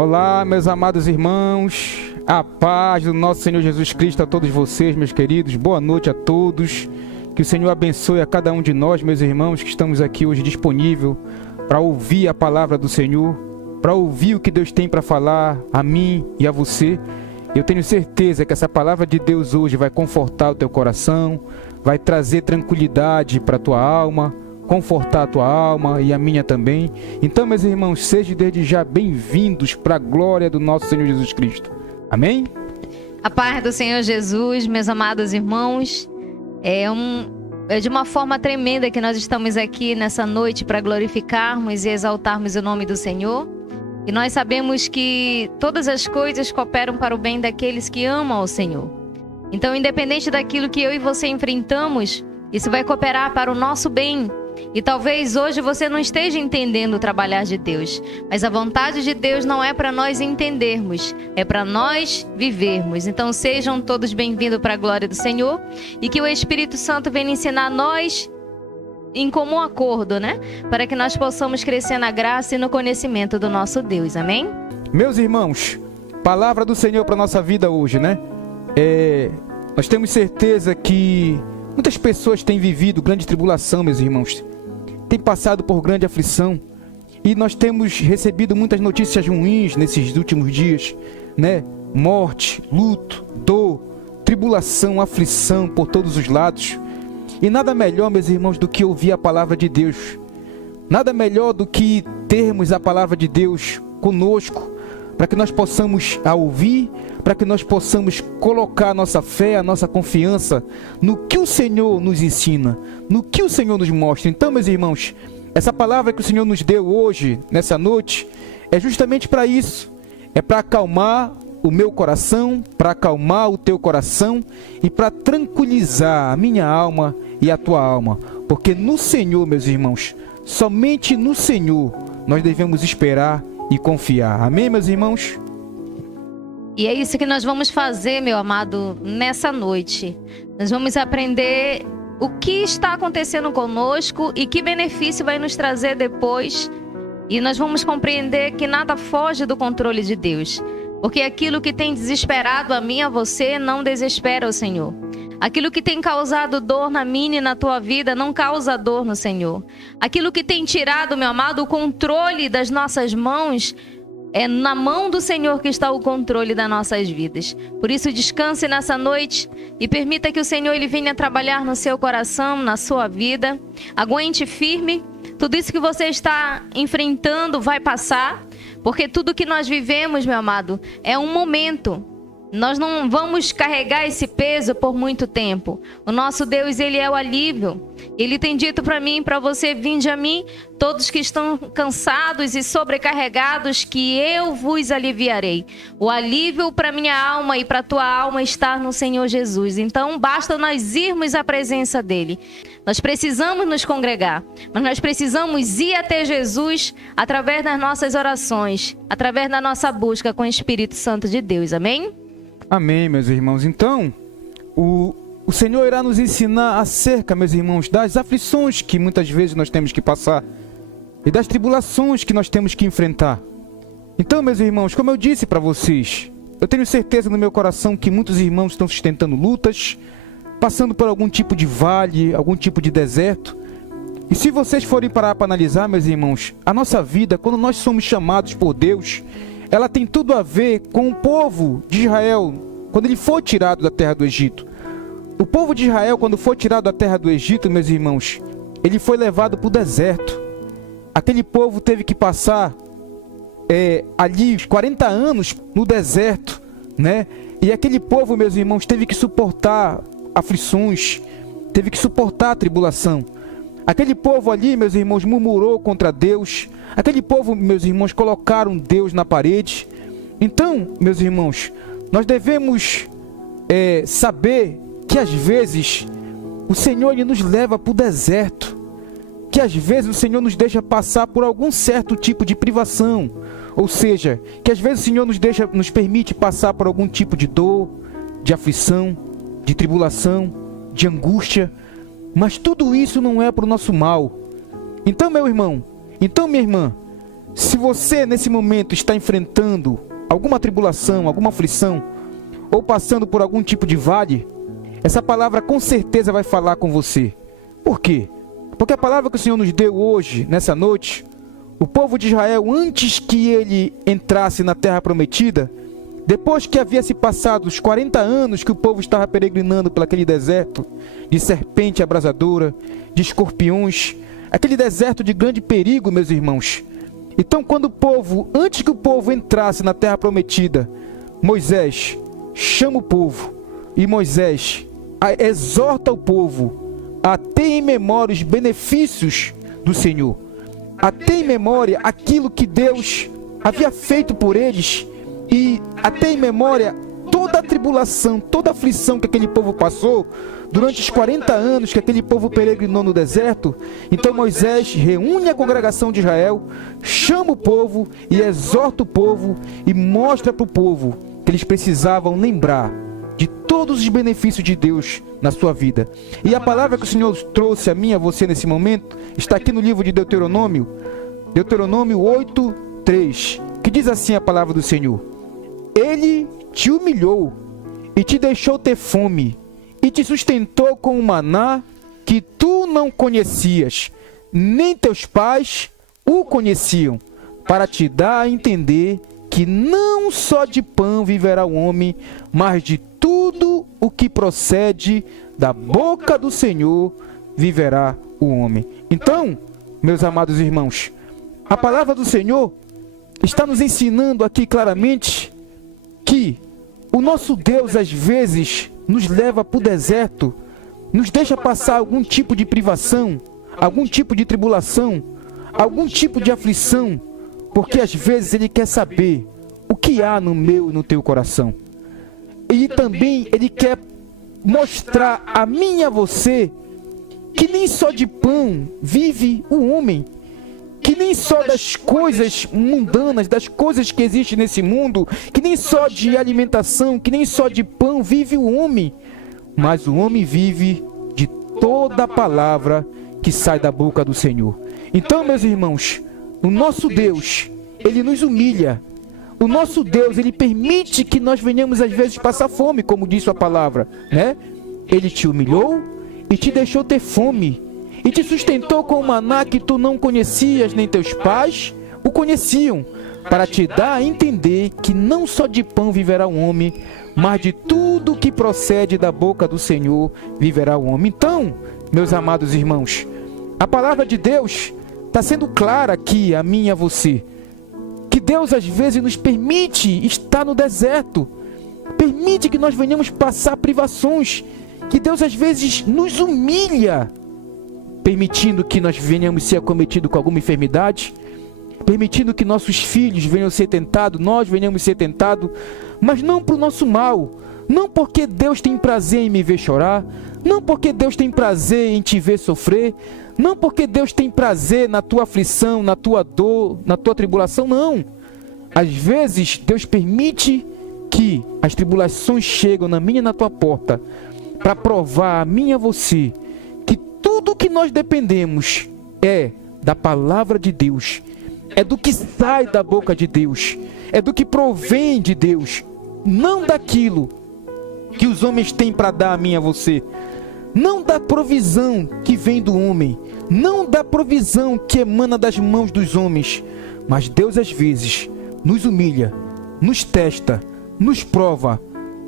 Olá, meus amados irmãos, a paz do nosso Senhor Jesus Cristo a todos vocês, meus queridos. Boa noite a todos. Que o Senhor abençoe a cada um de nós, meus irmãos, que estamos aqui hoje disponível para ouvir a palavra do Senhor, para ouvir o que Deus tem para falar a mim e a você. Eu tenho certeza que essa palavra de Deus hoje vai confortar o teu coração, vai trazer tranquilidade para a tua alma, confortar a tua alma e a minha também. Então, meus irmãos, sejam desde já bem-vindos para a glória do nosso Senhor Jesus Cristo. Amém? A paz do Senhor Jesus, meus amados irmãos, é de uma forma tremenda que nós estamos aqui nessa noite para glorificarmos e exaltarmos o nome do Senhor. E nós sabemos que todas as coisas cooperam para o bem daqueles que amam ao Senhor. Então, independente daquilo que eu e você enfrentamos, isso vai cooperar para o nosso bem. E talvez hoje você não esteja entendendo o trabalhar de Deus, mas a vontade de Deus não é para nós entendermos, é para nós vivermos. Então sejam todos bem-vindos para a glória do Senhor e que o Espírito Santo venha ensinar a nós em comum acordo, né? Para que nós possamos crescer na graça e no conhecimento do nosso Deus, amém? Meus irmãos, palavra do Senhor para a nossa vida hoje, né? Nós temos certeza que muitas pessoas têm vivido grande tribulação, meus irmãos. Têm passado por grande aflição. E nós temos recebido muitas notícias ruins nesses últimos dias, né? Morte, luto, dor, tribulação, aflição por todos os lados. E nada melhor, meus irmãos, do que ouvir a palavra de Deus. Nada melhor do que termos a palavra de Deus conosco, para que nós possamos a ouvir, para que nós possamos colocar a nossa fé, a nossa confiança no que o Senhor nos ensina, no que o Senhor nos mostra. Então, meus irmãos, essa palavra que o Senhor nos deu hoje, nessa noite, é justamente para isso. É para acalmar o meu coração, para acalmar o teu coração e para tranquilizar a minha alma e a tua alma. Porque no Senhor, meus irmãos, somente no Senhor nós devemos esperar e confiar. Amém, meus irmãos? E é isso que nós vamos fazer, meu amado, nessa noite. Nós vamos aprender o que está acontecendo conosco e que benefício vai nos trazer depois. E nós vamos compreender que nada foge do controle de Deus. Porque aquilo que tem desesperado a mim e a você não desespera o Senhor. Aquilo que tem causado dor na minha e na tua vida não causa dor no Senhor. Aquilo que tem tirado, meu amado, o controle das nossas mãos, é na mão do Senhor que está o controle das nossas vidas. Por isso, descanse nessa noite e permita que o Senhor ele venha trabalhar no seu coração, na sua vida. Aguente firme. Tudo isso que você está enfrentando vai passar, porque tudo que nós vivemos, meu amado, é um momento. Nós não vamos carregar esse peso por muito tempo. O nosso Deus, ele é o alívio. Ele tem dito para mim e para você: vinde a mim, todos que estão cansados e sobrecarregados, que eu vos aliviarei. O alívio para minha alma e para tua alma está no Senhor Jesus. Então basta nós irmos à presença dele. Nós precisamos nos congregar, mas nós precisamos ir até Jesus através das nossas orações, através da nossa busca com o Espírito Santo de Deus. Amém? Amém, meus irmãos. Então, o Senhor irá nos ensinar acerca, meus irmãos, das aflições que muitas vezes nós temos que passar e das tribulações que nós temos que enfrentar. Então, meus irmãos, como eu disse para vocês, eu tenho certeza no meu coração que muitos irmãos estão sustentando lutas, passando por algum tipo de vale, algum tipo de deserto. E se vocês forem parar para analisar, meus irmãos, a nossa vida, quando nós somos chamados por Deus, ela tem tudo a ver com o povo de Israel, quando ele foi tirado da terra do Egito. O povo de Israel, quando foi tirado da terra do Egito, meus irmãos, ele foi levado para o deserto. Aquele povo teve que passar ali 40 anos no deserto, né? E aquele povo, meus irmãos, teve que suportar aflições, teve que suportar a tribulação. Aquele povo ali, meus irmãos, murmurou contra Deus. Aquele povo, meus irmãos, colocaram Deus na parede. Então, meus irmãos, nós devemos saber que às vezes o Senhor ele nos leva para o deserto. Que às vezes o Senhor nos deixa passar por algum certo tipo de privação. Ou seja, que às vezes o Senhor nos permite passar por algum tipo de dor, de aflição, de tribulação, de angústia. Mas tudo isso não é para o nosso mal. Então, meu irmão, então, minha irmã, Se você nesse momento está enfrentando alguma tribulação, alguma aflição, ou passando por algum tipo de vale, essa palavra com certeza vai falar com você. Por quê? Porque a palavra que o Senhor nos deu hoje, nessa noite, o povo de Israel, antes que ele entrasse na terra prometida, depois que havia se passado os 40 anos que o povo estava peregrinando por aquele deserto de serpente abrasadora, de escorpiões, aquele deserto de grande perigo, meus irmãos. Então, antes que o povo entrasse na terra prometida, Moisés chama o povo e Moisés exorta o povo a ter em memória os benefícios do Senhor, a ter em memória aquilo que Deus havia feito por eles e a ter em memória toda a tribulação, toda a aflição que aquele povo passou durante os 40 anos que aquele povo peregrinou no deserto. Então Moisés reúne a congregação de Israel, chama o povo e exorta o povo e mostra para o povo que eles precisavam lembrar de todos os benefícios de Deus na sua vida. E a palavra que o Senhor trouxe a mim e a você nesse momento está aqui no livro de Deuteronômio, Deuteronômio 8:3, que diz assim a palavra do Senhor: Ele te humilhou e te deixou ter fome e te sustentou com um maná que tu não conhecias, nem teus pais o conheciam, para te dar a entender que não só de pão viverá o homem, mas de tudo o que procede da boca do Senhor viverá o homem. Então, meus amados irmãos, a palavra do Senhor está nos ensinando aqui claramente que o nosso Deus às vezes nos leva para o deserto, nos deixa passar algum tipo de privação, algum tipo de tribulação, algum tipo de aflição, porque às vezes Ele quer saber o que há no meu e no teu coração. E também Ele quer mostrar a mim e a você que nem só de pão vive o homem, que nem só das coisas mundanas, das coisas que existem nesse mundo, que nem só de alimentação, que nem só de pão vive o homem, mas o homem vive de toda a palavra que sai da boca do Senhor. Então, meus irmãos, o nosso Deus, Ele nos humilha. O nosso Deus, Ele permite que nós venhamos às vezes passar fome, como disse a palavra, né? Ele te humilhou e te deixou ter fome, e te sustentou com o maná que tu não conhecias, nem teus pais o conheciam, para te dar a entender que não só de pão viverá o homem, mas de tudo que procede da boca do Senhor viverá o homem. Então, meus amados irmãos, a palavra de Deus está sendo clara aqui a mim e a você, que Deus às vezes nos permite estar no deserto, permite que nós venhamos passar privações, que Deus às vezes nos humilha, permitindo que nós venhamos ser acometidos com alguma enfermidade, permitindo que nossos filhos venham ser tentados, nós venhamos ser tentados, mas não para o nosso mal, não porque Deus tem prazer em me ver chorar, não porque Deus tem prazer em te ver sofrer, não porque Deus tem prazer na tua aflição, na tua dor, na tua tribulação, não. Às vezes Deus permite que as tribulações cheguem na minha e na tua porta, para provar a mim e a você que tudo que nós dependemos é da palavra de Deus, é do que sai da boca de Deus, é do que provém de Deus, não daquilo que os homens têm para dar a mim e a você, não da provisão que vem do homem, não da provisão que emana das mãos dos homens, mas Deus às vezes nos humilha, nos testa, nos prova,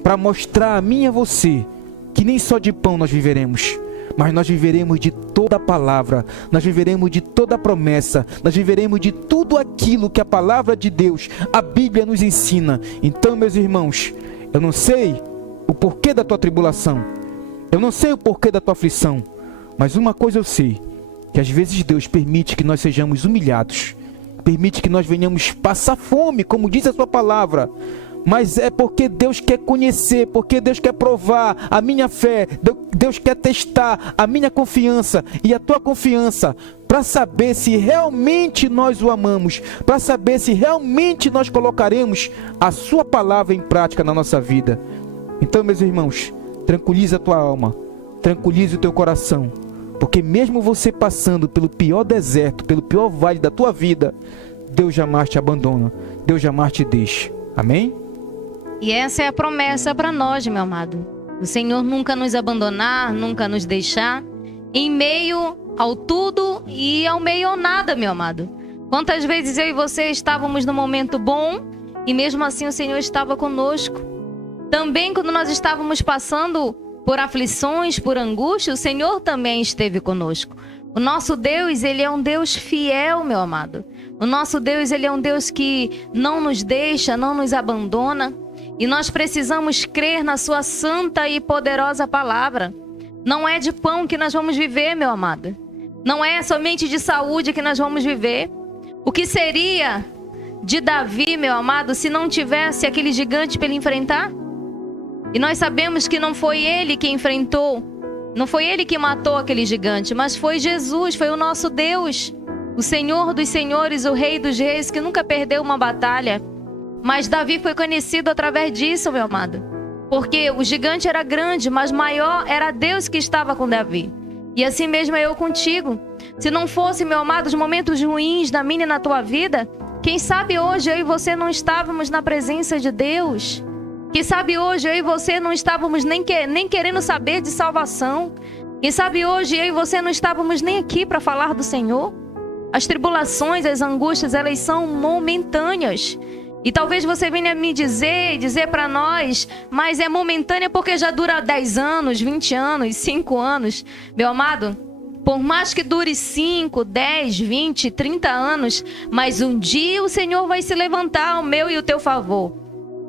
para mostrar a mim e a você que nem só de pão nós viveremos, mas nós viveremos de toda a palavra, nós viveremos de toda a promessa, nós viveremos de tudo aquilo que a palavra de Deus, a Bíblia nos ensina. Então, meus irmãos, eu não sei o porquê da tua tribulação, eu não sei o porquê da tua aflição, mas uma coisa eu sei, que às vezes Deus permite que nós sejamos humilhados, permite que nós venhamos passar fome, como diz a sua palavra, mas é porque Deus quer conhecer, porque Deus quer provar a minha fé, Deus quer testar a minha confiança e a tua confiança, para saber se realmente nós o amamos, para saber se realmente nós colocaremos a sua palavra em prática na nossa vida. Então, meus irmãos, tranquilize a tua alma, tranquilize o teu coração, porque mesmo você passando pelo pior deserto, pelo pior vale da tua vida, Deus jamais te abandona, Deus jamais te deixa. Amém? E essa é a promessa para nós, meu amado. O Senhor nunca nos abandonar, nunca nos deixar, em meio ao tudo e ao meio ao nada, meu amado. Quantas vezes eu e você estávamos no momento bom e mesmo assim o Senhor estava conosco. Também quando nós estávamos passando por aflições, por angústia, o Senhor também esteve conosco. O nosso Deus, Ele é um Deus fiel, meu amado. O nosso Deus, Ele é um Deus que não nos deixa, não nos abandona. E nós precisamos crer na sua santa e poderosa palavra. Não é de pão que nós vamos viver, meu amado. Não é somente de saúde que nós vamos viver. O que seria de Davi, meu amado, se não tivesse aquele gigante para ele enfrentar? E nós sabemos que não foi ele que enfrentou, não foi ele que matou aquele gigante, mas foi Jesus, foi o nosso Deus, o Senhor dos senhores, o Rei dos reis, que nunca perdeu uma batalha. Mas Davi foi conhecido através disso, meu amado. Porque o gigante era grande, mas maior era Deus que estava com Davi. E assim mesmo é eu contigo. Se não fosse, meu amado, os momentos ruins da minha e na tua vida, quem sabe hoje eu e você não estávamos na presença de Deus. Quem sabe hoje eu e você não estávamos nem querendo saber de salvação. Quem sabe hoje eu e você não estávamos nem aqui para falar do Senhor. As tribulações, as angústias, elas são momentâneas. E talvez você venha me dizer para nós, mas é momentânea porque já dura 10 anos, 20 anos, 5 anos. Meu amado, por mais que dure 5, 10, 20, 30 anos, mas um dia o Senhor vai se levantar ao meu e o teu favor.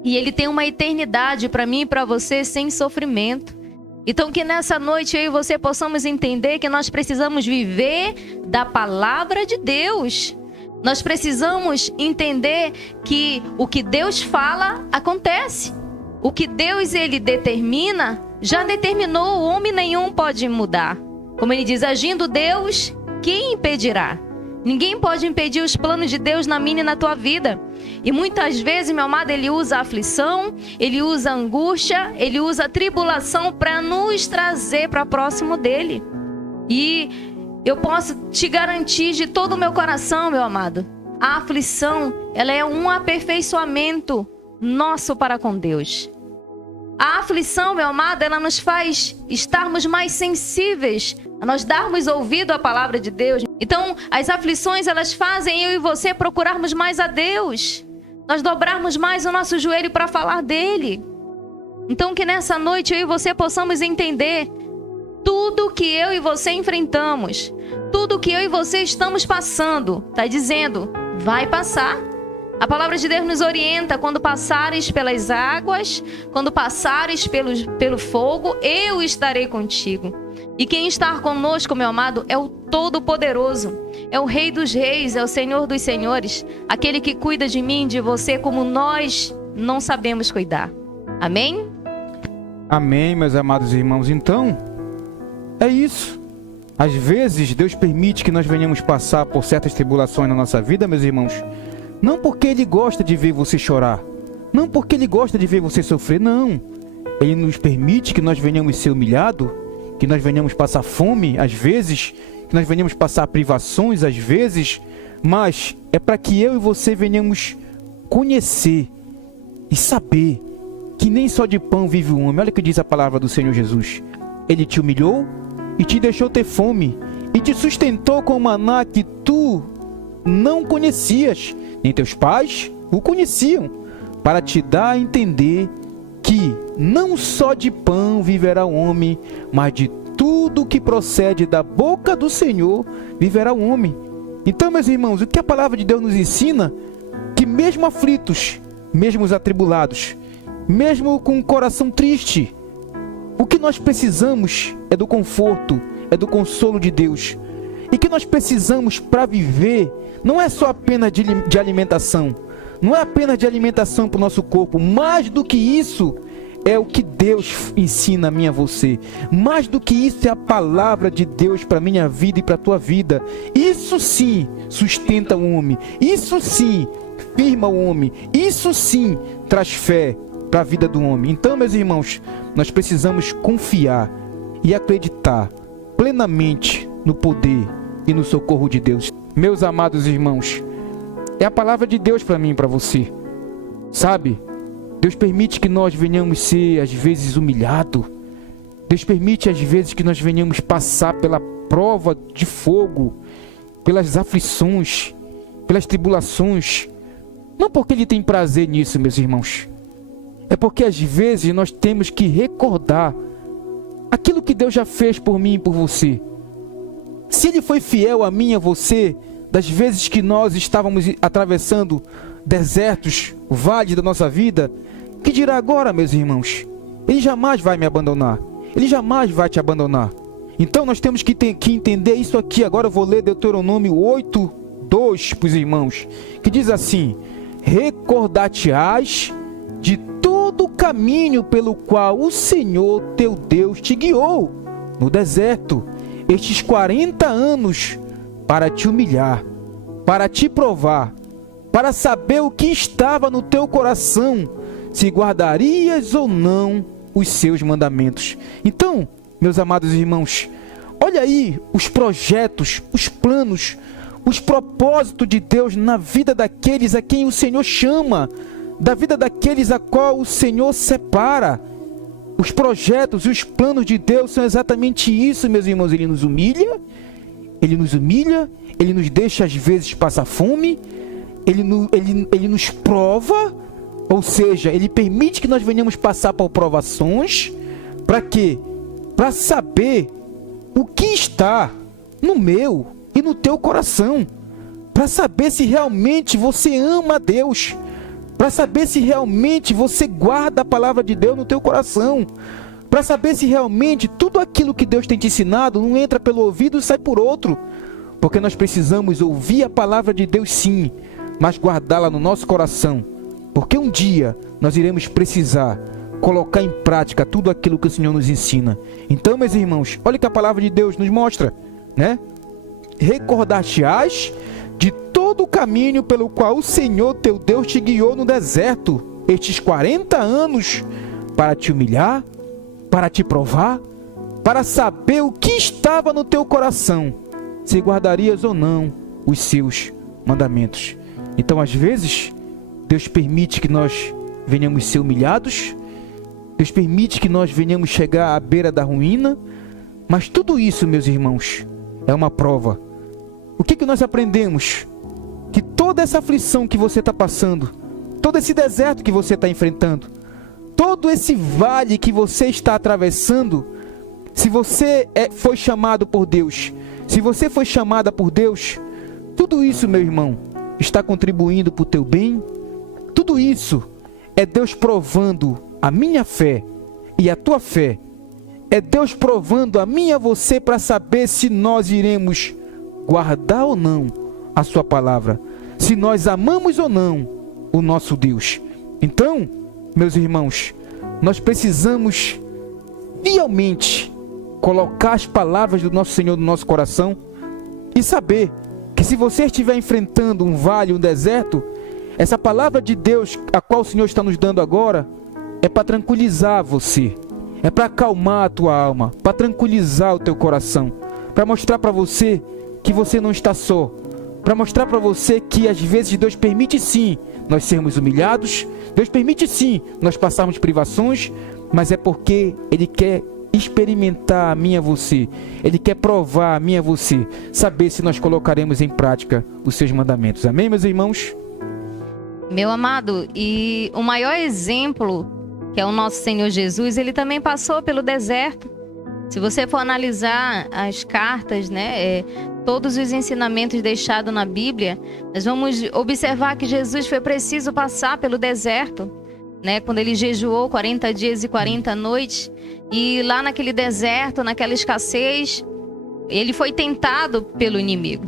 E Ele tem uma eternidade para mim e para você sem sofrimento. Então que nessa noite eu e você possamos entender que nós precisamos viver da palavra de Deus. Nós precisamos entender que o que Deus fala, acontece. O que Deus ele determina, já determinou, o homem nenhum pode mudar. Como ele diz, agindo Deus, quem impedirá? Ninguém pode impedir os planos de Deus na minha e na tua vida. E muitas vezes, meu amado, ele usa a aflição, ele usa a angústia, ele usa a tribulação para nos trazer para próximo dele. E eu posso te garantir de todo o meu coração, meu amado, a aflição, ela é um aperfeiçoamento nosso para com Deus. A aflição, meu amado, ela nos faz estarmos mais sensíveis, a nós darmos ouvido à palavra de Deus. Então, as aflições, elas fazem eu e você procurarmos mais a Deus. Nós dobrarmos mais o nosso joelho para falar dele. Então, que nessa noite eu e você possamos entender tudo que eu e você enfrentamos, tudo que eu e você estamos passando, está dizendo, vai passar. A palavra de Deus nos orienta, quando passares pelas águas, quando passares pelo fogo, eu estarei contigo. E quem está conosco, meu amado, é o Todo-Poderoso, é o Rei dos Reis, é o Senhor dos Senhores, aquele que cuida de mim, de você, como nós não sabemos cuidar. Amém? Amém, meus amados irmãos. Então, é isso. Às vezes, Deus permite que nós venhamos passar por certas tribulações na nossa vida, meus irmãos. Não porque Ele gosta de ver você chorar. Não porque Ele gosta de ver você sofrer, não. Ele nos permite que nós venhamos ser humilhados, que nós venhamos passar fome, às vezes, que nós venhamos passar privações, às vezes, mas é para que eu e você venhamos conhecer e saber que nem só de pão vive o homem. Olha o que diz a palavra do Senhor Jesus. Ele te humilhou e te deixou ter fome, e te sustentou com o maná que tu não conhecias, nem teus pais o conheciam, para te dar a entender que não só de pão viverá o homem, mas de tudo que procede da boca do Senhor viverá o homem. Então, meus irmãos, o que a palavra de Deus nos ensina? Que mesmo aflitos, mesmo atribulados, mesmo com o coração triste, o que nós precisamos é do conforto, é do consolo de Deus. E que nós precisamos para viver não é só apenas de alimentação, não é apenas de alimentação para o nosso corpo. Mais do que isso é o que Deus ensina a mim e a você. Mais do que isso é a palavra de Deus para a minha vida e para a tua vida. Isso sim sustenta o homem, isso sim firma o homem, isso sim traz fé para a vida do homem. Então, meus irmãos, nós precisamos confiar e acreditar plenamente no poder e no socorro de Deus. Meus amados irmãos, É a palavra de Deus para mim e para você. Sabe? Deus permite que nós venhamos ser, às vezes, humilhados. Deus permite, às vezes, que nós venhamos passar pela prova de fogo, pelas aflições, pelas tribulações. Não porque Ele tem prazer nisso, meus irmãos. É porque, às vezes, nós temos que recordar aquilo que Deus já fez por mim e por você. Se Ele foi fiel a mim e a você, das vezes que nós estávamos atravessando desertos, vales da nossa vida, que dirá agora, meus irmãos? Ele jamais vai me abandonar. Ele jamais vai te abandonar. Então nós temos que entender isso aqui. Agora eu vou ler Deuteronômio 8:2 para os irmãos, que diz assim: recordar-te-ás de todo o caminho pelo qual o Senhor teu Deus te guiou no deserto estes 40 anos, para te humilhar, para te provar, para saber o que estava no teu coração, se guardarias ou não os seus mandamentos. Então, meus amados irmãos, olha aí os projetos, os planos, os propósitos de Deus na vida daqueles a quem o Senhor chama, da vida daqueles a qual o Senhor separa. Os projetos e os planos de Deus são exatamente isso, meus irmãos. Ele nos humilha, Ele nos deixa às vezes passar fome, Ele nos prova, ou seja, Ele permite que nós venhamos passar por provações. Para quê? Para saber o que está no meu e no teu coração. Para saber se realmente você ama a Deus. Para saber se realmente você guarda a palavra de Deus no teu coração. Para saber se realmente tudo aquilo que Deus tem te ensinado não entra pelo ouvido e sai por outro. Porque nós precisamos ouvir a palavra de Deus sim, mas guardá-la no nosso coração. Porque um dia nós iremos precisar colocar em prática tudo aquilo que o Senhor nos ensina. Então, meus irmãos, olha o que a palavra de Deus nos mostra, né? Recordar-te-ás de todo o caminho pelo qual o Senhor teu Deus te guiou no deserto estes 40 anos, para te humilhar, para te provar, para saber o que estava no teu coração, se guardarias ou não os seus mandamentos. Então, às vezes, Deus permite que nós venhamos ser humilhados, Deus permite que nós venhamos chegar à beira da ruína, mas tudo isso, meus irmãos, é uma prova. O que nós aprendemos? Que toda essa aflição que você está passando, todo esse deserto que você está enfrentando, todo esse vale que você está atravessando, se você foi chamado por Deus, se você foi chamada por Deus, tudo isso, meu irmão, está contribuindo para o teu bem. Tudo isso é Deus provando a minha fé e a tua fé. É Deus provando a mim e a você para saber se nós iremos guardar ou não a sua palavra, se nós amamos ou não o nosso Deus. Então, meus irmãos, nós precisamos fielmente colocar as palavras do nosso Senhor no nosso coração e saber que se você estiver enfrentando um vale, um deserto, essa palavra de Deus a qual o Senhor está nos dando agora é para tranquilizar você, é para acalmar a tua alma, para tranquilizar o teu coração, para mostrar para você que você não está só, para mostrar para você que às vezes Deus permite sim nós sermos humilhados, Deus permite sim nós passarmos privações, mas é porque Ele quer experimentar a mim e a você, Ele quer provar a mim e a você, saber se nós colocaremos em prática os seus mandamentos. Amém, meus irmãos? Meu amado, e o maior exemplo, que é o nosso Senhor Jesus, Ele também passou pelo deserto. Se você for analisar as cartas, né, todos os ensinamentos deixados na Bíblia, nós vamos observar que Jesus foi preciso passar pelo deserto, né, quando Ele jejuou 40 dias e 40 noites, e lá naquele deserto, naquela escassez, Ele foi tentado pelo inimigo.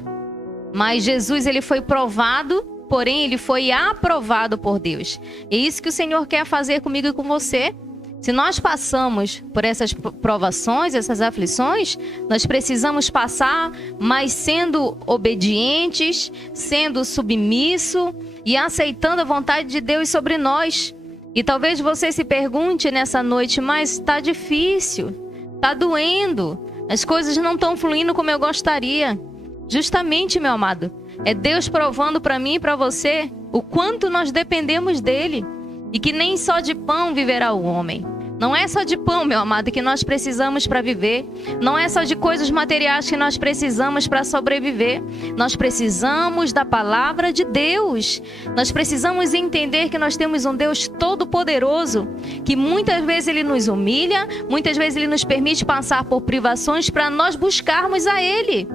Mas Jesus, Ele foi provado, porém Ele foi aprovado por Deus. É isso que o Senhor quer fazer comigo e com você. Se nós passamos por essas provações, essas aflições, nós precisamos passar, mas sendo obedientes, sendo submisso e aceitando a vontade de Deus sobre nós. E talvez você se pergunte nessa noite, mas está difícil, está doendo, as coisas não estão fluindo como eu gostaria. Justamente, meu amado, É Deus provando para mim e para você o quanto nós dependemos dele. E que nem só de pão viverá o homem. Não é só de pão, meu amado, que nós precisamos para viver. Não é só de coisas materiais que nós precisamos para sobreviver. Nós precisamos da palavra de Deus. Nós precisamos entender que nós temos um Deus todo-poderoso, que muitas vezes Ele nos humilha, muitas vezes Ele nos permite passar por privações para nós buscarmos a Ele.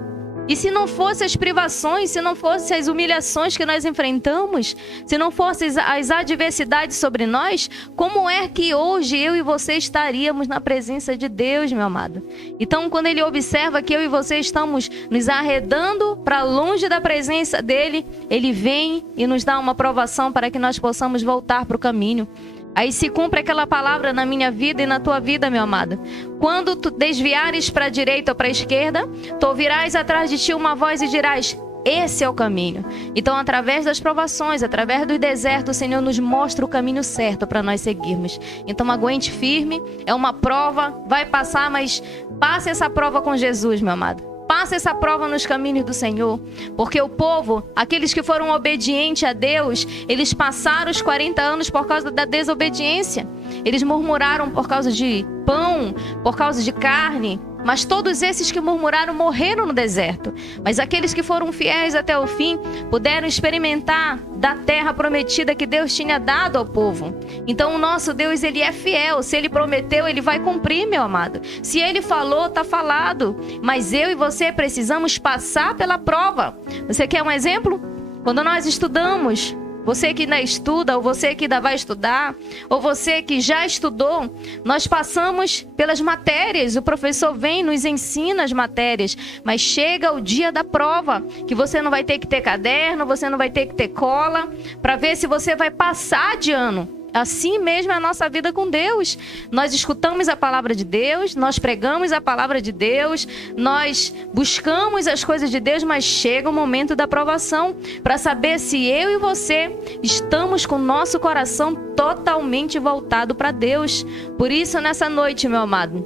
E se não fossem as privações, se não fossem as humilhações que nós enfrentamos, se não fossem as adversidades sobre nós, como é que hoje eu e você estaríamos na presença de Deus, meu amado? Então, quando Ele observa que eu e você estamos nos arredando para longe da presença dEle, Ele vem e nos dá uma provação para que nós possamos voltar para o caminho. Aí se cumpre aquela palavra na minha vida e na tua vida, meu amado. Quando tu desviares para a direita ou para a esquerda, tu ouvirás atrás de ti uma voz e dirás: esse é o caminho. Então, através das provações, através do deserto, o Senhor nos mostra o caminho certo para nós seguirmos. Então, aguente firme, é uma prova, vai passar, mas passe essa prova com Jesus, meu amado. Passa essa prova nos caminhos do Senhor, porque o povo, aqueles que foram obedientes a Deus, eles passaram os 40 anos por causa da desobediência. Eles murmuraram por causa de pão, por causa de carne, mas todos esses que murmuraram morreram no deserto. Mas aqueles que foram fiéis até o fim, puderam experimentar da terra prometida que Deus tinha dado ao povo. Então o nosso Deus, Ele é fiel. Se Ele prometeu, Ele vai cumprir, meu amado. Se Ele falou, está falado. Mas eu e você precisamos passar pela prova. Você quer um exemplo? Quando nós estudamos, você que ainda estuda, ou você que ainda vai estudar, ou você que já estudou, nós passamos pelas matérias. O professor vem, nos ensina as matérias, mas chega o dia da prova, que você não vai ter que ter caderno, você não vai ter que ter cola, para ver se você vai passar de ano. Assim mesmo é a nossa vida com Deus. Nós escutamos a palavra de Deus, nós pregamos a palavra de Deus, nós buscamos as coisas de Deus, mas chega o momento da provação para saber se eu e você estamos com o nosso coração totalmente voltado para Deus. Por isso, nessa noite, meu amado,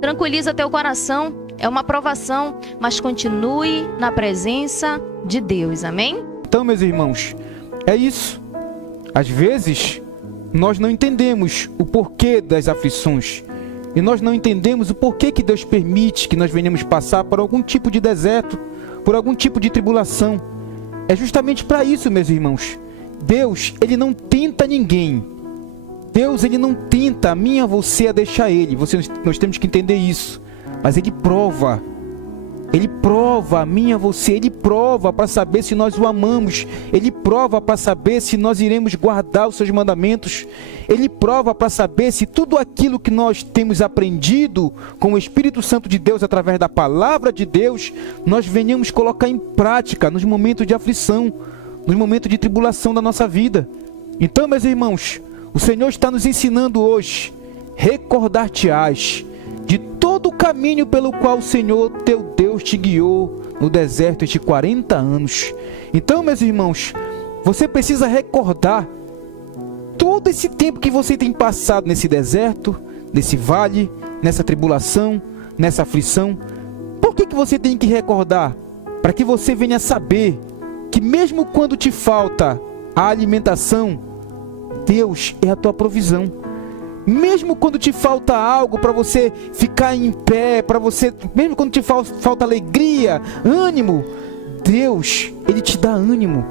tranquiliza teu coração. É uma provação, mas continue na presença de Deus. Amém? Então, meus irmãos, é isso. Às vezes nós não entendemos o porquê das aflições. E nós não entendemos o porquê que Deus permite que nós venhamos passar por algum tipo de deserto, por algum tipo de tribulação. É justamente para isso, meus irmãos. Deus, Ele não tenta ninguém. Deus, Ele não tenta a mim, a você, a deixar Ele. Nós temos que entender isso. Mas Ele prova. Ele prova a mim, a você. Ele prova para saber se nós o amamos. Ele prova para saber se nós iremos guardar os seus mandamentos. Ele prova para saber se tudo aquilo que nós temos aprendido com o Espírito Santo de Deus, através da palavra de Deus, nós venhamos colocar em prática nos momentos de aflição, nos momentos de tribulação da nossa vida. Então, meus irmãos, o Senhor está nos ensinando hoje: recordar-te-ás de todo o caminho pelo qual o Senhor teu Deus te guiou no deserto estes 40 anos. Então, meus irmãos, você precisa recordar todo esse tempo que você tem passado nesse deserto, nesse vale, nessa tribulação, nessa aflição. Por que você tem que recordar? Para que você venha saber que mesmo quando te falta a alimentação, Deus é a tua provisão. Mesmo quando te falta algo para você ficar em pé, para você, mesmo quando te falta alegria, ânimo, Deus, Ele te dá ânimo.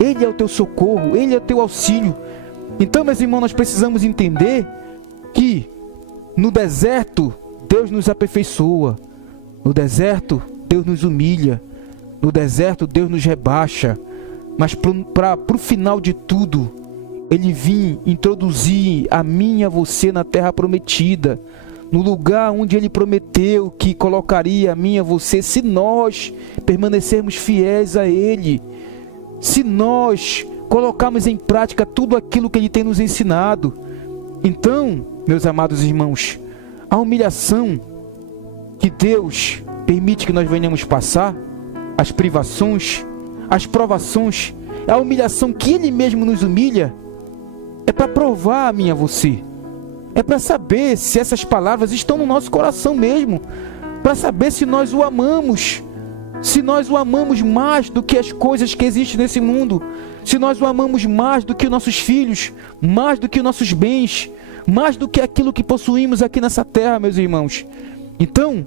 Ele é o teu socorro, Ele é o teu auxílio. Então, meus irmãos, nós precisamos entender que no deserto Deus nos aperfeiçoa, no deserto Deus nos humilha, no deserto Deus nos rebaixa, mas para o final de tudo, Ele vinha introduzir a mim e a você na terra prometida, no lugar onde Ele prometeu que colocaria a mim e a você, se nós permanecermos fiéis a Ele, se nós colocarmos em prática tudo aquilo que Ele tem nos ensinado. Então, meus amados irmãos, a humilhação que Deus permite que nós venhamos passar, as privações, as provações, a humilhação que Ele mesmo nos humilha, é para provar a mim e a você. É para saber se essas palavras estão no nosso coração mesmo. Para saber se nós o amamos. se nós o amamos mais do que as coisas que existem nesse mundo, se nós o amamos mais do que nossos filhos, mais do que nossos bens, mais do que aquilo que possuímos aqui nessa terra, meus irmãos. Então,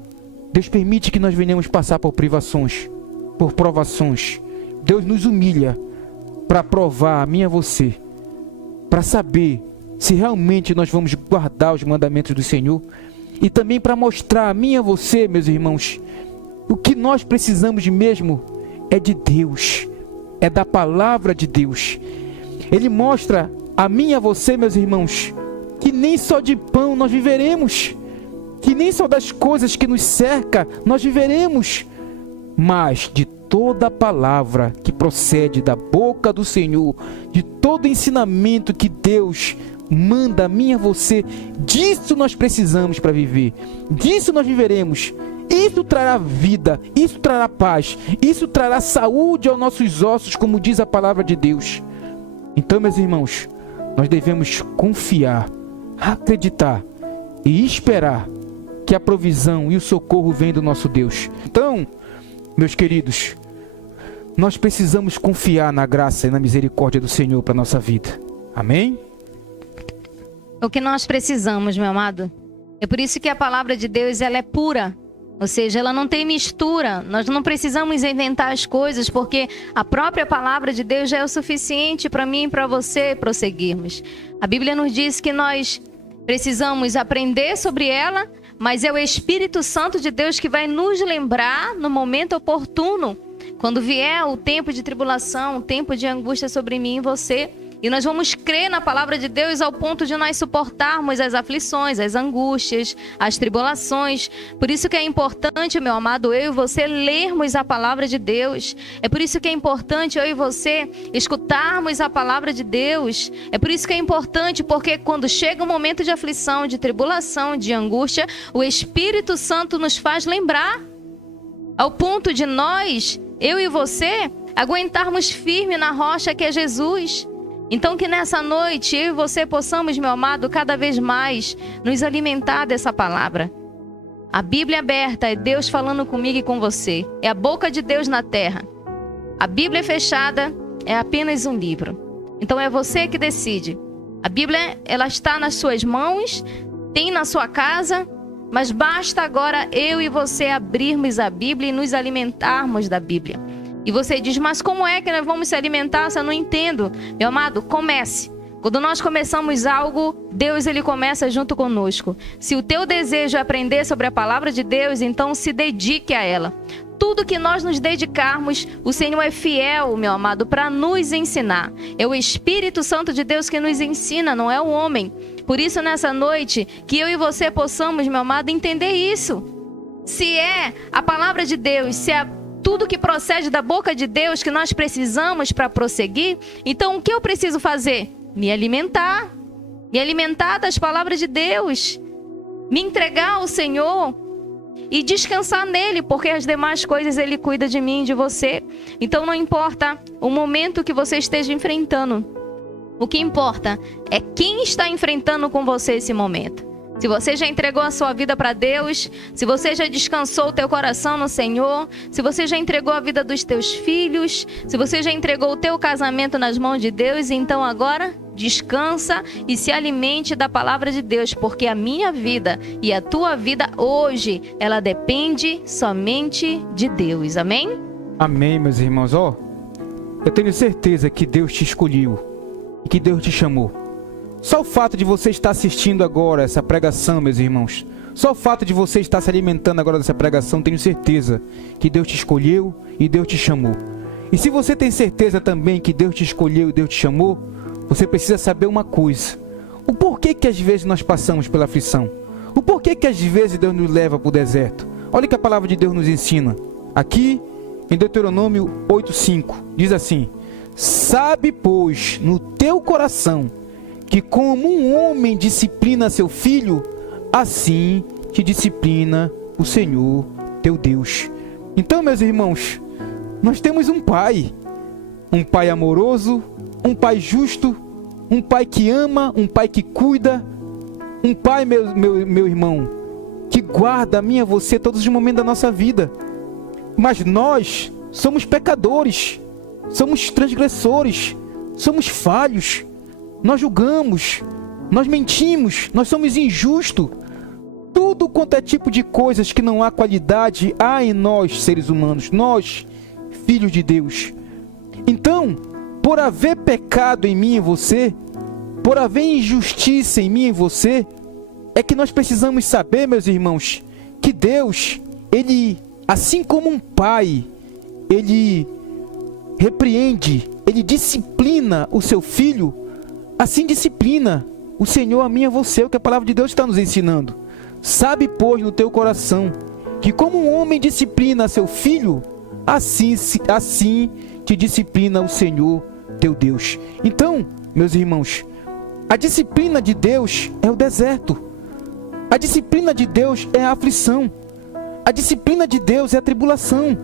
Deus permite que nós venhamos passar por privações, por provações. Deus nos humilha para provar a mim e a você, para saber se realmente nós vamos guardar os mandamentos do Senhor, e também para mostrar a mim e a você, meus irmãos, o que nós precisamos mesmo é de Deus, é da palavra de Deus. Ele mostra a mim e a você, meus irmãos, que nem só de pão nós viveremos, que nem só das coisas que nos cercam nós viveremos, mas de toda a palavra que procede da boca do Senhor, de todo ensinamento que Deus manda a mim e a você, disso nós precisamos para viver, disso nós viveremos. Isso trará vida, isso trará paz, isso trará saúde aos nossos ossos, como diz a palavra de Deus. Então, meus irmãos, nós devemos confiar, acreditar e esperar que a provisão e o socorro vêm do nosso Deus. Então, meus queridos, nós precisamos confiar na graça e na misericórdia do Senhor para a nossa vida. Amém? O que nós precisamos, meu amado, é por isso que a palavra de Deus ela é pura. Ou seja, ela não tem mistura. Nós não precisamos inventar as coisas, porque a própria palavra de Deus já é o suficiente para mim e para você prosseguirmos. A Bíblia nos diz que nós precisamos aprender sobre ela, mas é o Espírito Santo de Deus que vai nos lembrar no momento oportuno, quando vier o tempo de tribulação, o tempo de angústia sobre mim e você. E nós vamos crer na palavra de Deus ao ponto de nós suportarmos as aflições, as angústias, as tribulações. Por isso que é importante, meu amado, eu e você lermos a palavra de Deus. É por isso que é importante eu e você escutarmos a palavra de Deus. É por isso que é importante, porque quando chega um momento de aflição, de tribulação, de angústia, o Espírito Santo nos faz lembrar. Ao ponto de nós, eu e você, aguentarmos firme na rocha que é Jesus. Então que nessa noite eu e você possamos, meu amado, cada vez mais nos alimentar dessa palavra. A Bíblia aberta é Deus falando comigo e com você. É a boca de Deus na terra. A Bíblia fechada é apenas um livro. Então é você que decide. A Bíblia, ela está nas suas mãos, tem na sua casa, mas basta agora eu e você abrirmos a Bíblia e nos alimentarmos da Bíblia. E você diz, mas como é que nós vamos se alimentar se eu não entendo? Meu amado, comece. Quando nós começamos algo, Deus ele começa junto conosco. Se o teu desejo é aprender sobre a palavra de Deus, então se dedique a ela. Tudo que nós nos dedicarmos, o Senhor é fiel, meu amado, para nos ensinar. É o Espírito Santo de Deus que nos ensina, não é o homem. Por isso, nessa noite, que eu e você possamos, meu amado, entender isso. Se é a palavra de Deus, se é tudo que procede da boca de Deus que nós precisamos para prosseguir, então o que eu preciso fazer? Me alimentar das palavras de Deus, me entregar ao Senhor e descansar nele, porque as demais coisas ele cuida de mim e de você. Então não importa o momento que você esteja enfrentando, o que importa é quem está enfrentando com você esse momento. Se você já entregou a sua vida para Deus, se você já descansou o teu coração no Senhor, se você já entregou a vida dos teus filhos, se você já entregou o teu casamento nas mãos de Deus, então agora descansa e se alimente da palavra de Deus, porque a minha vida e a tua vida hoje, ela depende somente de Deus. Amém? Amém, meus irmãos. Eu tenho certeza que Deus te escolheu e que Deus te chamou. Só o fato de você estar assistindo agora essa pregação, meus irmãos, só o fato de você estar se alimentando agora dessa pregação, tenho certeza que Deus te escolheu e Deus te chamou. E se você tem certeza também que Deus te escolheu e Deus te chamou, você precisa saber uma coisa: o porquê que às vezes nós passamos pela aflição, o porquê que às vezes Deus nos leva para o deserto. Olha o que a palavra de Deus nos ensina. Aqui em Deuteronômio 8:5 diz assim: sabe, pois, no teu coração que como um homem disciplina seu filho, assim te disciplina o Senhor teu Deus. Então, meus irmãos, nós temos um pai amoroso, um pai justo, um pai que ama, um pai que cuida, um pai, meu irmão, que guarda a mim e a você todos os momentos da nossa vida. Mas nós somos pecadores, somos transgressores, somos falhos, nós julgamos, nós mentimos, nós somos injustos. Tudo quanto é tipo de coisas que não há qualidade, há em nós, seres humanos, nós, filhos de Deus. Então, por haver pecado em mim e você, por haver injustiça em mim e você, é que nós precisamos saber, meus irmãos, que Deus, Ele, assim como um pai, Ele repreende, Ele disciplina o seu filho, assim disciplina o Senhor a mim e a você, o que a palavra de Deus está nos ensinando. Sabe, pois, no teu coração, que como um homem disciplina seu filho, assim te disciplina o Senhor teu Deus. Então, meus irmãos, a disciplina de Deus é o deserto. A disciplina de Deus é a aflição. A disciplina de Deus é a tribulação.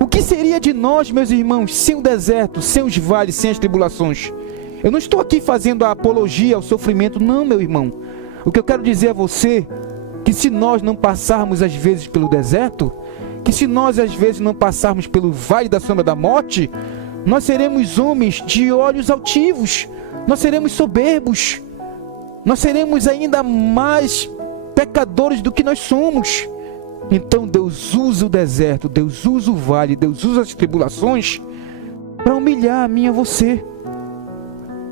O que seria de nós, meus irmãos, sem o deserto, sem os vales, sem as tribulações? Eu não estou aqui fazendo a apologia ao sofrimento, não, meu irmão. O que eu quero dizer a você, que se nós não passarmos às vezes pelo deserto, que se nós às vezes não passarmos pelo vale da sombra da morte, nós seremos homens de olhos altivos, nós seremos soberbos, nós seremos ainda mais pecadores do que nós somos. Então Deus usa o deserto, Deus usa o vale, Deus usa as tribulações para humilhar a mim e a você,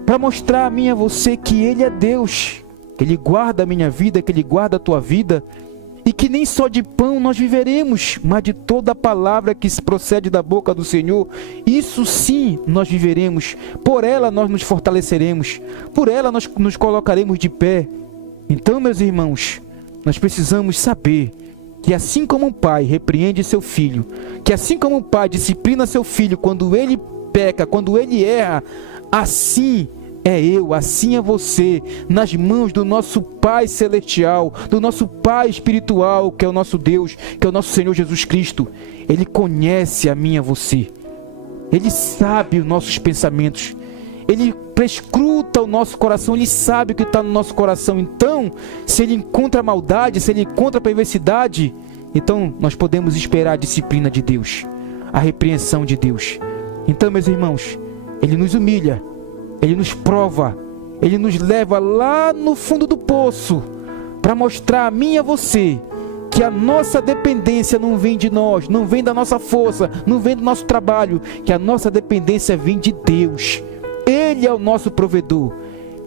para mostrar a mim e a você que Ele é Deus, que Ele guarda a minha vida, que Ele guarda a tua vida, e que nem só de pão nós viveremos, mas de toda a palavra que procede da boca do Senhor. Isso sim nós viveremos, por ela nós nos fortaleceremos, por ela nós nos colocaremos de pé. Então, meus irmãos, nós precisamos saber que assim como um pai repreende seu filho, que assim como um pai disciplina seu filho quando ele peca, quando ele erra, assim é eu, assim é você, nas mãos do nosso Pai Celestial, do nosso Pai Espiritual, que é o nosso Deus, que é o nosso Senhor Jesus Cristo. Ele conhece a mim e a você. Ele sabe os nossos pensamentos. Ele prescruta o nosso coração, Ele sabe o que está no nosso coração. Então, se Ele encontra maldade, se Ele encontra perversidade, então nós podemos esperar a disciplina de Deus, a repreensão de Deus. Então, meus irmãos, Ele nos humilha, Ele nos prova, Ele nos leva lá no fundo do poço para mostrar a mim e a você que a nossa dependência não vem de nós, não vem da nossa força, não vem do nosso trabalho, que a nossa dependência vem de Deus. Ele é o nosso provedor,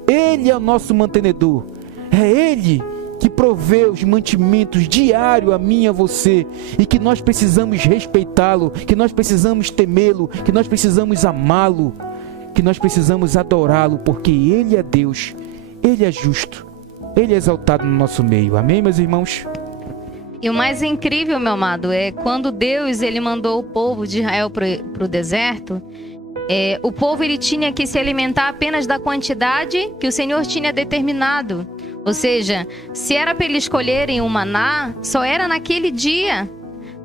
Ele é o nosso mantenedor, é Ele que provê os mantimentos diários a mim e a você, e que nós precisamos respeitá-lo, que nós precisamos temê-lo, que nós precisamos amá-lo, que nós precisamos adorá-lo, porque Ele é Deus, Ele é justo, Ele é exaltado no nosso meio. Amém, meus irmãos? E o mais incrível, meu amado, é quando Deus ele mandou o povo de Israel para o deserto, o povo ele tinha que se alimentar apenas da quantidade que o Senhor tinha determinado. Ou seja, se era para eles escolherem o maná, só era naquele dia.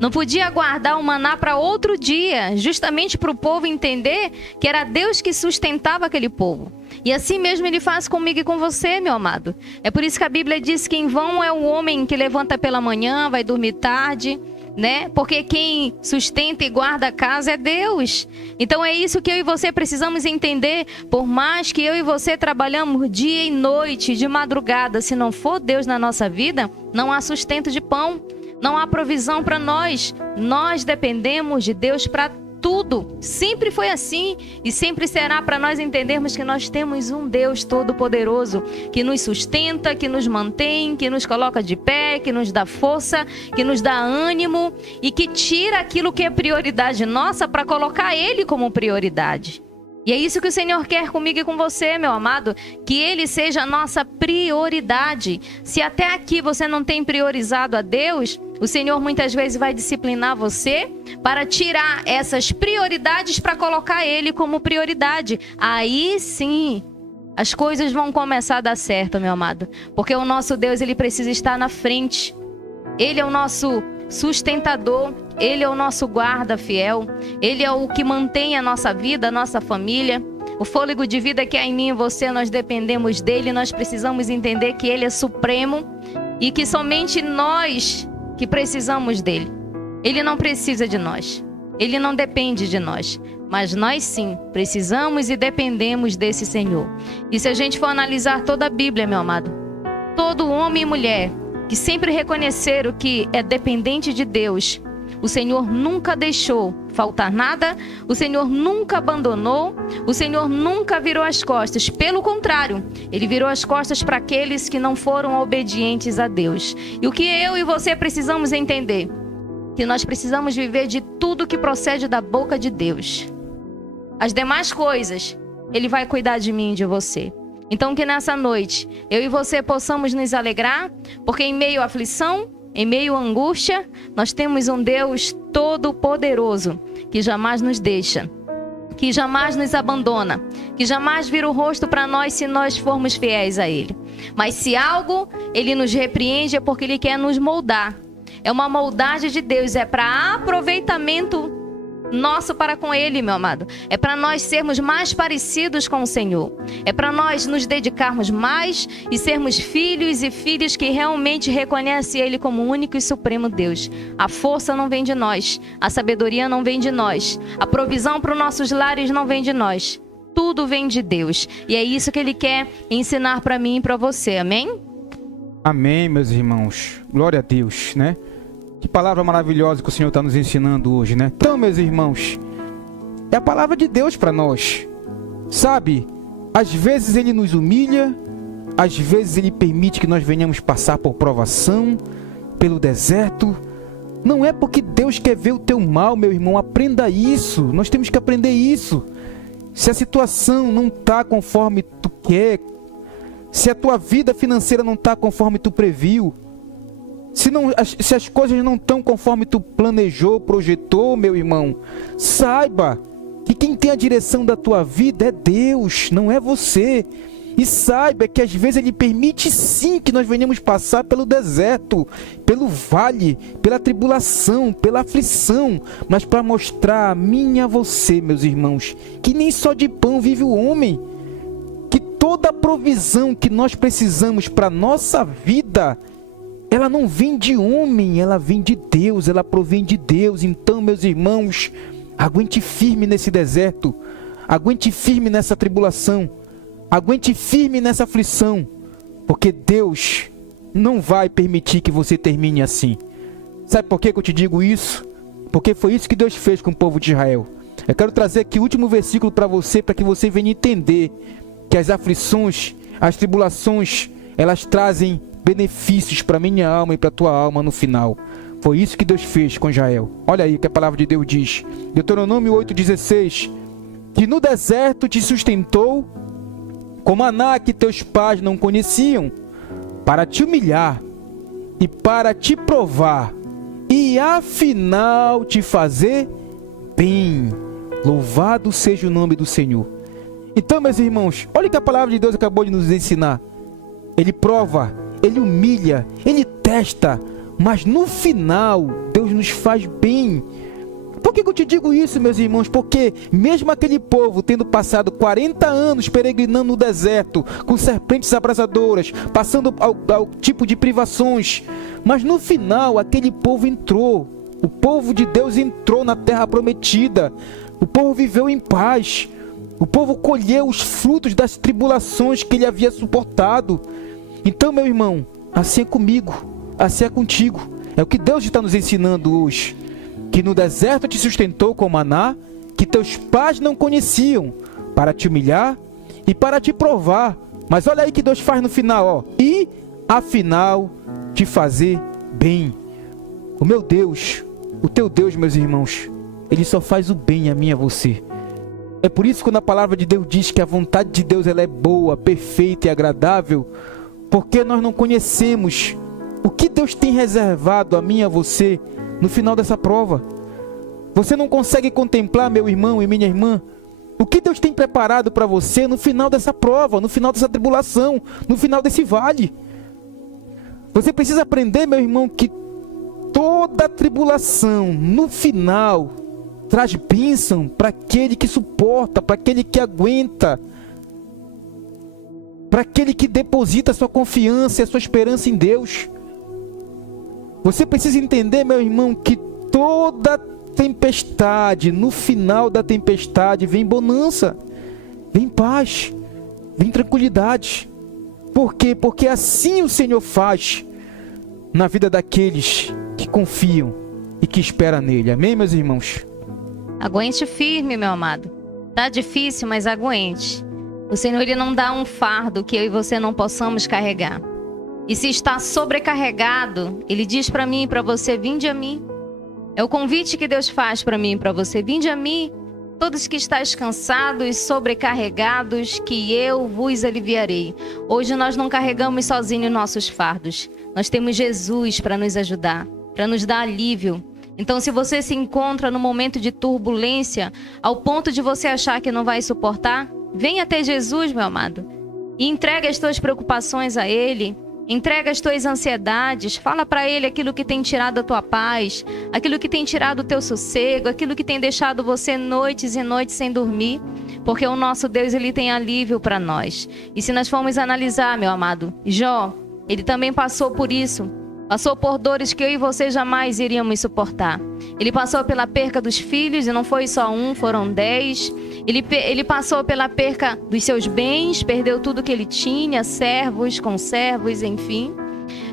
Não podia guardar o maná para outro dia, justamente para o povo entender que era Deus que sustentava aquele povo. E assim mesmo Ele faz comigo e com você, meu amado. É por isso que a Bíblia diz que em vão é o homem que levanta pela manhã, vai dormir tarde, né? Porque quem sustenta e guarda a casa é Deus. Então é isso que eu e você precisamos entender. Por mais que eu e você trabalhamos dia e noite, de madrugada, se não for Deus na nossa vida, não há sustento de pão. Não há provisão para nós. Nós dependemos de Deus para tudo. Sempre foi assim e sempre será, para nós entendermos que nós temos um Deus todo-poderoso que nos sustenta, que nos mantém, que nos coloca de pé, que nos dá força, que nos dá ânimo e que tira aquilo que é prioridade nossa para colocar Ele como prioridade. E é isso que o Senhor quer comigo e com você, meu amado, que Ele seja a nossa prioridade. Se até aqui você não tem priorizado a Deus, o Senhor muitas vezes vai disciplinar você para tirar essas prioridades para colocar Ele como prioridade. Aí sim, as coisas vão começar a dar certo, meu amado. Porque o nosso Deus, Ele precisa estar na frente. Ele é o nosso sustentador, Ele é o nosso guarda fiel, Ele é o que mantém a nossa vida, a nossa família. O fôlego de vida que há em mim e você, nós dependemos dEle. Nós precisamos entender que Ele é supremo e que somente nós que precisamos dEle. Ele não precisa de nós. Ele não depende de nós. Mas nós sim, precisamos e dependemos desse Senhor. E se a gente for analisar toda a Bíblia, meu amado, todo homem e mulher que sempre reconheceram que é dependente de Deus, o Senhor nunca deixou faltar nada, o Senhor nunca abandonou, o Senhor nunca virou as costas. Pelo contrário, Ele virou as costas para aqueles que não foram obedientes a Deus. E o que eu e você precisamos entender? Que nós precisamos viver de tudo que procede da boca de Deus. As demais coisas, Ele vai cuidar de mim e de você. Então que nessa noite, eu e você possamos nos alegrar, porque em meio à aflição, em meio à angústia, nós temos um Deus todo-poderoso, que jamais nos deixa, que jamais nos abandona, que jamais vira o rosto para nós se nós formos fiéis a Ele. Mas se algo Ele nos repreende é porque Ele quer nos moldar. É uma moldagem de Deus, é para aproveitamento nosso para com Ele, meu amado. É para nós sermos mais parecidos com o Senhor. É para nós nos dedicarmos mais e sermos filhos e filhas que realmente reconhecem Ele como o único e supremo Deus. A força não vem de nós, a sabedoria não vem de nós, a provisão para os nossos lares não vem de nós. Tudo vem de Deus. E é isso que Ele quer ensinar para mim e para você. Amém? Amém, meus irmãos. Glória a Deus, né? Que palavra maravilhosa que o Senhor está nos ensinando hoje, né? Então, meus irmãos, é a palavra de Deus para nós. Sabe, às vezes Ele nos humilha, às vezes Ele permite que nós venhamos passar por provação, pelo deserto. Não é porque Deus quer ver o teu mal, meu irmão. Aprenda isso. Nós temos que aprender isso. Se a situação não está conforme tu quer, se a tua vida financeira não está conforme tu previu, se as coisas não estão conforme tu planejou, projetou, meu irmão, saiba que quem tem a direção da tua vida é Deus, não é você. E saiba que às vezes Ele permite sim que nós venhamos passar pelo deserto, pelo vale, pela tribulação, pela aflição, mas para mostrar a mim e a você, meus irmãos, que nem só de pão vive o homem, que toda a provisão que nós precisamos para a nossa vida, ela não vem de homem, ela vem de Deus, ela provém de Deus. Então, meus irmãos, aguente firme nesse deserto, aguente firme nessa tribulação, aguente firme nessa aflição, porque Deus não vai permitir que você termine assim. Sabe por que eu te digo isso? Porque foi isso que Deus fez com o povo de Israel. Eu quero trazer aqui o último versículo para que você venha entender que as aflições, as tribulações, elas trazem benefícios para minha alma e para a tua alma no final. Foi isso que Deus fez com Israel. Olha aí o que a palavra de Deus diz. Deuteronômio 8,16. Que no deserto te sustentou com maná que teus pais não conheciam, para te humilhar e para te provar, e afinal te fazer bem. Louvado seja o nome do Senhor. Então, meus irmãos, olha o que a palavra de Deus acabou de nos ensinar. Ele prova, Ele humilha, Ele testa, mas no final Deus nos faz bem. Por que eu te digo isso, meus irmãos? Porque mesmo aquele povo tendo passado 40 anos peregrinando no deserto, com serpentes abrasadoras, passando ao tipo de privações, mas no final aquele povo entrou, o povo de Deus entrou na terra prometida, o povo viveu em paz, o povo colheu os frutos das tribulações que ele havia suportado. Então, meu irmão, assim é comigo, assim é contigo. É o que Deus está nos ensinando hoje. Que no deserto te sustentou com maná, que teus pais não conheciam, para te humilhar e para te provar. Mas olha aí que Deus faz no final, ó. E, afinal, te fazer bem. O meu Deus, o teu Deus, meus irmãos, Ele só faz o bem a mim e a você. É por isso que quando a palavra de Deus diz que a vontade de Deus ela é boa, perfeita e agradável, porque nós não conhecemos o que Deus tem reservado a mim e a você no final dessa prova. Você não consegue contemplar, meu irmão e minha irmã, o que Deus tem preparado para você no final dessa prova, no final dessa tribulação, no final desse vale. Você precisa aprender, meu irmão, que toda tribulação, no final, traz bênção para aquele que suporta, para aquele que aguenta, para aquele que deposita a sua confiança e a sua esperança em Deus. Você precisa entender, meu irmão, que toda tempestade, no final da tempestade, vem bonança, vem paz, vem tranquilidade. Por quê? Porque assim o Senhor faz na vida daqueles que confiam e que esperam nele. Amém, meus irmãos? Aguente firme, meu amado. Tá difícil, mas aguente. O Senhor, Ele não dá um fardo que eu e você não possamos carregar. E se está sobrecarregado, Ele diz para mim e para você: vinde a mim. É o convite que Deus faz para mim e para você: vinde a mim, todos que estáis cansados e sobrecarregados, que eu vos aliviarei. Hoje nós não carregamos sozinhos nossos fardos. Nós temos Jesus para nos ajudar, para nos dar alívio. Então, se você se encontra no momento de turbulência, ao ponto de você achar que não vai suportar, venha até Jesus, meu amado, e entregue as tuas preocupações a Ele. Entrega as tuas ansiedades, fala para Ele aquilo que tem tirado a tua paz, aquilo que tem tirado o teu sossego, aquilo que tem deixado você noites e noites sem dormir, porque o nosso Deus, Ele tem alívio para nós. E se nós formos analisar, meu amado, Jó, ele também passou por isso, passou por dores que eu e você jamais iríamos suportar. Ele passou pela perca dos filhos, e não foi só um, foram 10. Ele passou pela perca dos seus bens, perdeu tudo que ele tinha, servos, conservos, enfim.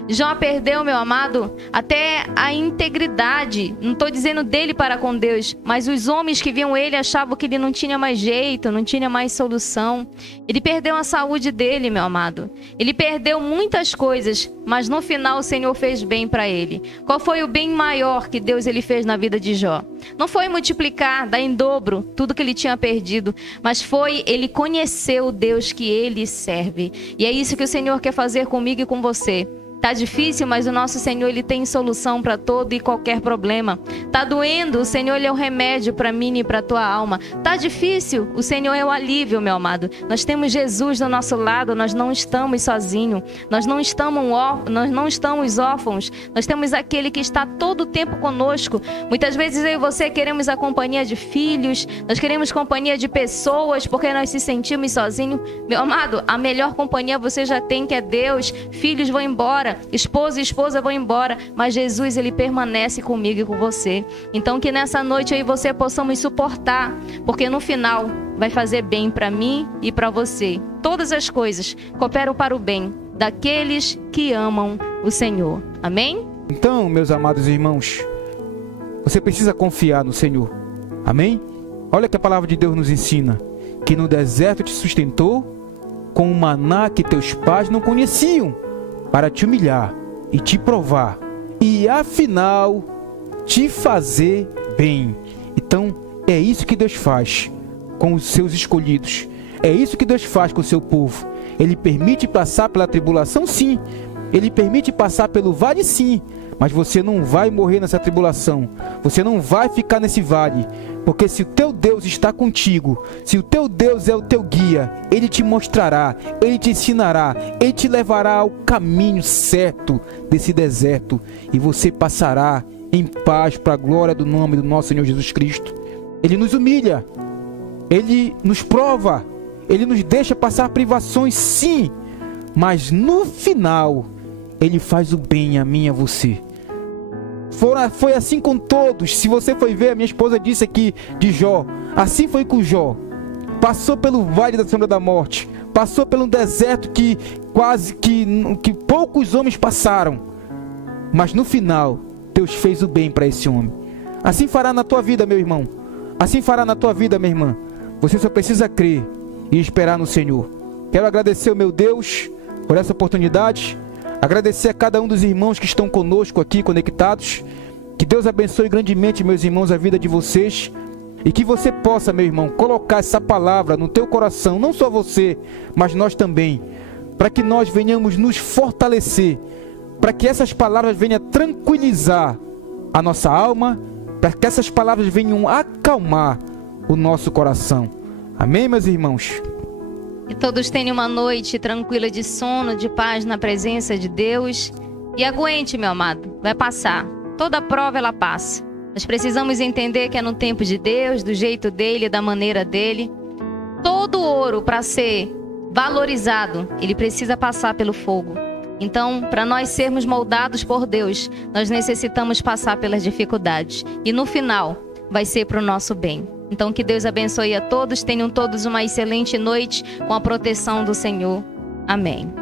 Jó perdeu, meu amado, até a integridade. Não estou dizendo dele para com Deus, mas os homens que viam ele achavam que ele não tinha mais jeito, não tinha mais solução. Ele perdeu a saúde dele, meu amado. Ele perdeu muitas coisas, mas no final o Senhor fez bem para ele. Qual foi o bem maior que Deus ele fez na vida de Jó? Não foi multiplicar, dar em dobro tudo que ele tinha perdido, mas foi ele conhecer o Deus que ele serve. E é isso que o Senhor quer fazer comigo e com você. Tá difícil, mas o nosso Senhor, Ele tem solução para todo e qualquer problema. Tá doendo, o Senhor, Ele é o remédio para mim e para tua alma. Tá difícil, o Senhor é o alívio, meu amado. Nós temos Jesus do nosso lado, nós não estamos sozinhos. Nós não estamos órfãos. Nós temos aquele que está todo o tempo conosco. Muitas vezes eu e você queremos a companhia de filhos, nós queremos companhia de pessoas porque nós se sentimos sozinhos. Meu amado, a melhor companhia você já tem, que é Deus. Filhos vão embora, esposa e esposa vão embora, mas Jesus, Ele permanece comigo e com você. Então que nessa noite eu e você possamos suportar, porque no final vai fazer bem para mim e para você. Todas as coisas cooperam para o bem daqueles que amam o Senhor. Amém? Então, meus amados irmãos, você precisa confiar no Senhor. Amém? Olha que a palavra de Deus nos ensina: que no deserto te sustentou com o maná que teus pais não conheciam, para te humilhar e te provar, e afinal te fazer bem. Então é isso que Deus faz com os seus escolhidos. É isso que Deus faz com o seu povo. Ele permite passar pela tribulação, sim. Ele permite passar pelo vale, sim. Mas você não vai morrer nessa tribulação. Você não vai ficar nesse vale. Porque se o teu Deus está contigo, se o teu Deus é o teu guia, Ele te mostrará, Ele te ensinará, Ele te levará ao caminho certo desse deserto. E você passará em paz para a glória do nome do nosso Senhor Jesus Cristo. Ele nos humilha, Ele nos prova, Ele nos deixa passar privações, sim. Mas no final, Ele faz o bem a mim e a você. Foi assim com todos. Se você for ver, a minha esposa disse aqui de Jó, assim foi com Jó. Passou pelo vale da sombra da morte, passou pelo deserto que poucos homens passaram, mas no final Deus fez o bem para esse homem. Assim fará na tua vida, meu irmão. Assim fará na tua vida, minha irmã. Você só precisa crer e esperar no Senhor. Quero agradecer ao meu Deus por essa oportunidade. Agradecer a cada um dos irmãos que estão conosco aqui, conectados. Que Deus abençoe grandemente, meus irmãos, a vida de vocês. E que você possa, meu irmão, colocar essa palavra no teu coração. Não só você, mas nós também. Para que nós venhamos nos fortalecer. Para que essas palavras venham tranquilizar a nossa alma. Para que essas palavras venham acalmar o nosso coração. Amém, meus irmãos? Que todos tenham uma noite tranquila de sono, de paz na presença de Deus. E aguente, meu amado, vai passar. Toda prova ela passa. Nós precisamos entender que é no tempo de Deus, do jeito dele, da maneira dele. Todo ouro, para ser valorizado, ele precisa passar pelo fogo. Então, para nós sermos moldados por Deus, nós necessitamos passar pelas dificuldades. E no final, vai ser para o nosso bem. Então, que Deus abençoe a todos. Tenham todos uma excelente noite com a proteção do Senhor. Amém.